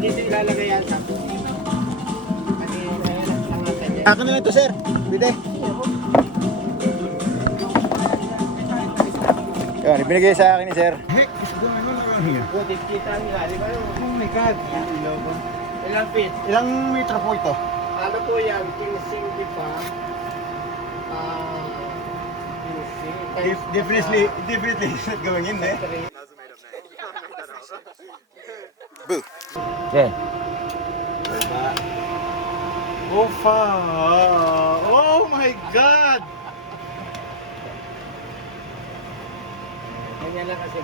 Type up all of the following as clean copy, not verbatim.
dito ilalagay yan. Akin na ito, sir. Bide. Yan, ibinigay sa akin ni sir. Heck is going on around here? Butit kita ang ilalim. Oh my God. Ilang feet? Ilang metro po ito? Ano po yan? Kinsing, di ba? Definitely it's not going in there. Boo. Yeah. Oh, oh my God! Ganyan lang kasi.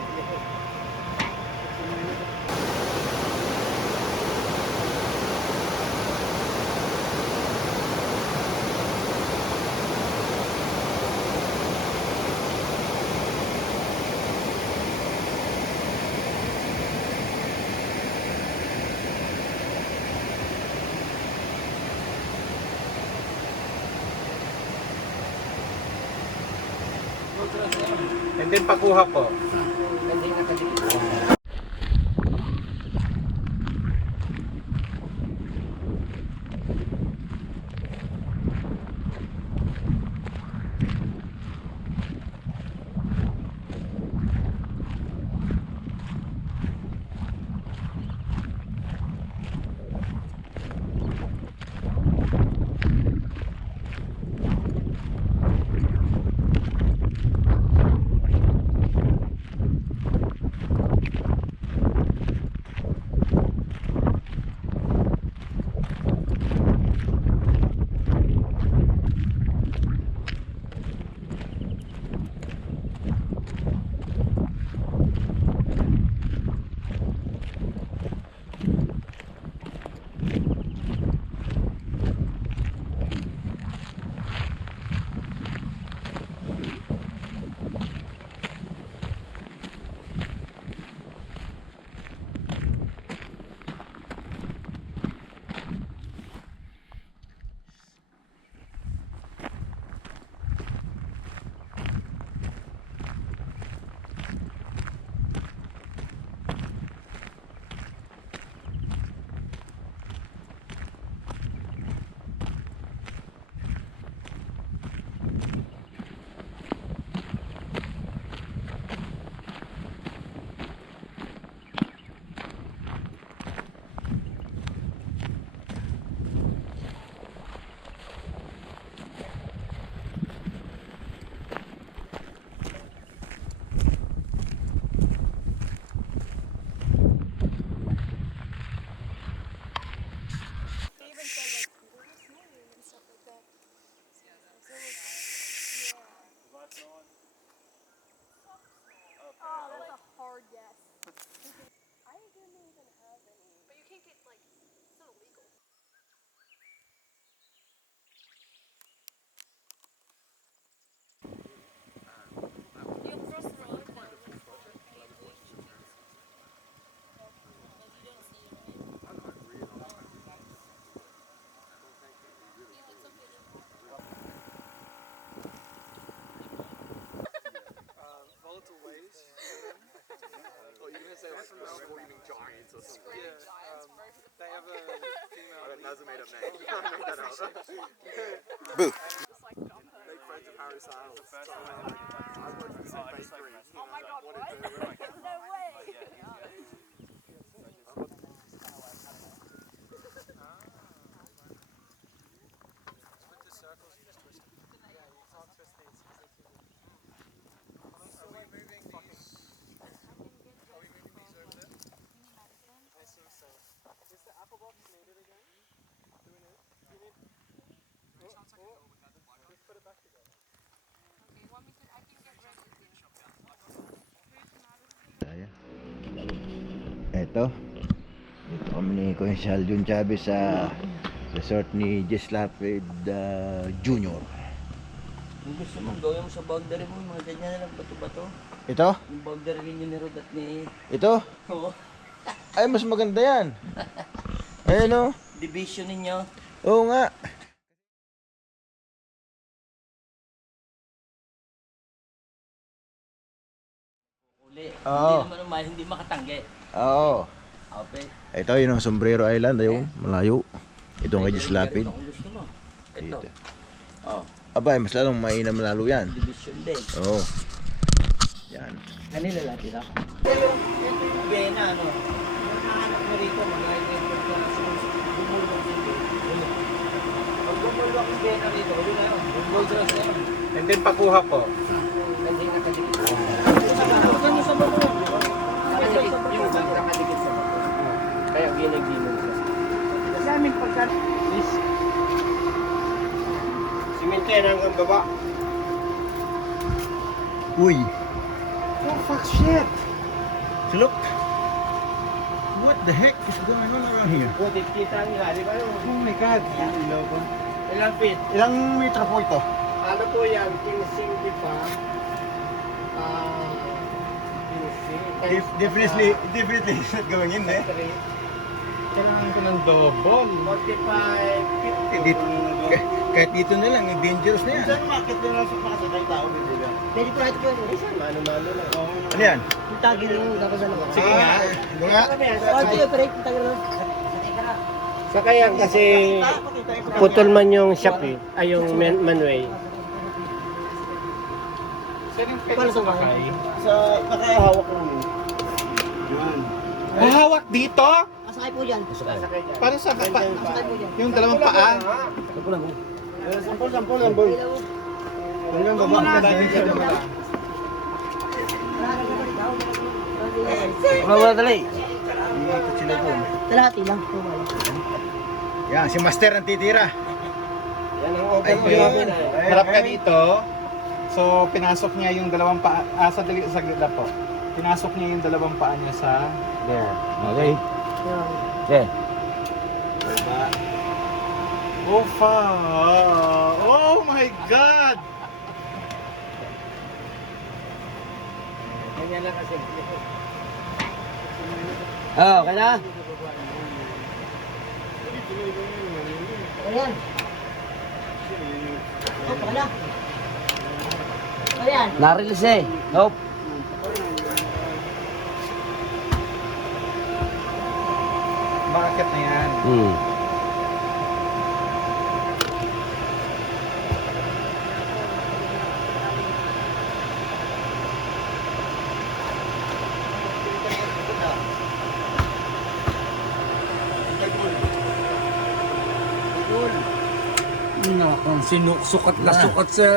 And then pakuha po. Boo. Ito kami ni Consial Jun Chavez sa resort ni Jess Lapid Jr. Kung gusto mong gawin mo sa boundary mo, mga ganyan na lang, bato-bato. Ito? Yung boundary ninyo ni Rod at ni... Ito? Oo. Ay, mas maganda yan. Ayun o. Division ninyo. Oo nga. Uli. Oo. Hindi naman naman, hindi makatanggi. Oo. Okay. Ito yun ang Sombrero Island, ayun, malayo. Ito ang Regis Lapid. Kung gusto mo. Ito. Dito. Oh, Aba, mas lalong mainam lalo yan. division din. Oo. Yan. Kanila lahat ito. Ito yung Bena, ano? Yung nahanap mo rito, mag-identify ko na bumulwak yung Bena. Pag bumulwak yung Bena rito, yun na yun. Yung gold rush na yun. And then pagkuha po. Kasi nakadikit. Ganun sa baba. Nakadikit. Yung nakadikit sa bako. Kaya ginag-ginag siya. Kasi amin pagka... Is... Simenten hanggang baba. Uy! Oh fuck shit! So look! What the heck is going on around here? Butit kita ang ilalim. Oh my god! Ilang feet? Ilang metro po ito? Ano po yan? Kinsing di pa? Definitely it's not going in eh. Kailangan ko ng double. 45, 50. Dito, kahit dito na lang, dangerous na yan. Saan market na lang sa makasakay tao, bibila? Pwede po natin po yun. Isa, mano-mano na. Ano yan? Yung tagil yung dapat sa labas. Sige nga. Ito nga. Sa kaya kasi putol man yung shop eh. Ay yung manway. Saan yung pwede sumakay? Sa nakahawak ko. Yun. Mahawak dito? Masakay po dyan. Sakay dyan. Para sa kapa? Masakay po dyan. Yung dalawang paa? Sampol. Hanggang baba. Wala dali. Ikot sila doon. Kalahati lang. Yan, si Master ang titira. Yan ang open ko Ayun. namin eh. Harap ka dito. So, pinasok niya yung dalawang paa. Sa gilid po. Pinasok niya yung dalawang paa niya sa... There. Okay. Yan. There. Oh, fuck! Oh my God! Ganyan lang kasi. Oh, okay na? Ayan. Oh, pala. Ayan. Na-release eh. Nope. Bakit na yan? Nakakang sinusukat na sukat sa...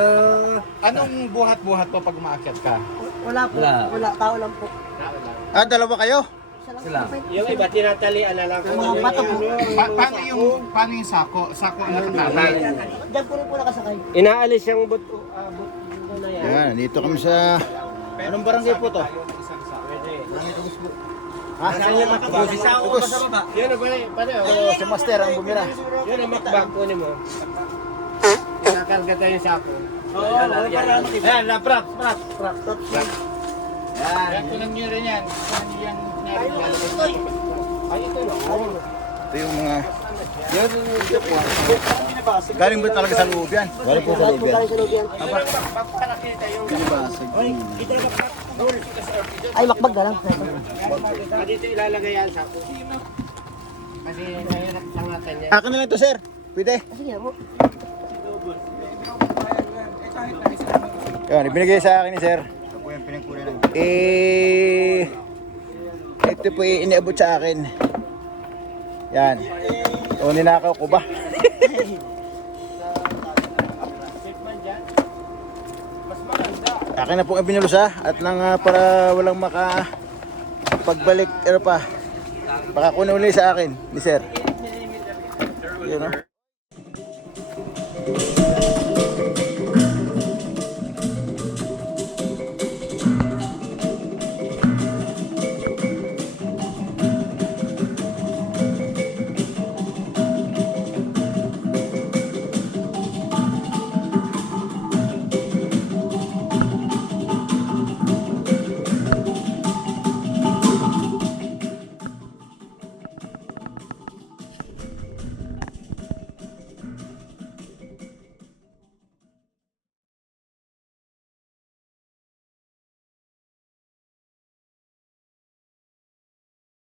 Anong buhat-buhat po pag umaakyat ka? Wala po. Wala. Wala. Tao lang po. Ah, dalawa kayo? Isa lang Sila. po. Yung iba tinatalian na lang. Yung mga bato po. Paano yung sako? Sako ang nakatatay? Diyan po rin po nakasakay. Inaalis yung buto na yan. Yan, dito kami sa... Anong barangay po to? Ha? Saan yung makbag? Ugos. Yan na pare. Oh, si Master ang bumira. Yan ang makbag po ni mo. Nakakarga tayo yung sako. Oo, para Yan, na prop. Yan, kunan nyo rin yan. Kunan nyo yung Ay, ito no. Ito yung mga... Galing ba talaga sa loob yan? Galing po sa Lahat loob po yan. tayo sa loob yan. Para kita yung... Ay, makbag ka lang. Dito ilalagay yan sako. Kasi nahirap sangatan niya. Akin na lang to, sir. Pwede. Sige na po. Yan, ibinigay sa akin ni sir. Ito po iniabot sa akin. Yan. O, ninakaw ko ba? Akin na pong ibinulos at lang para walang pagbalik, ano pa. Baka kunin uli sa akin ni sir. Yun, no?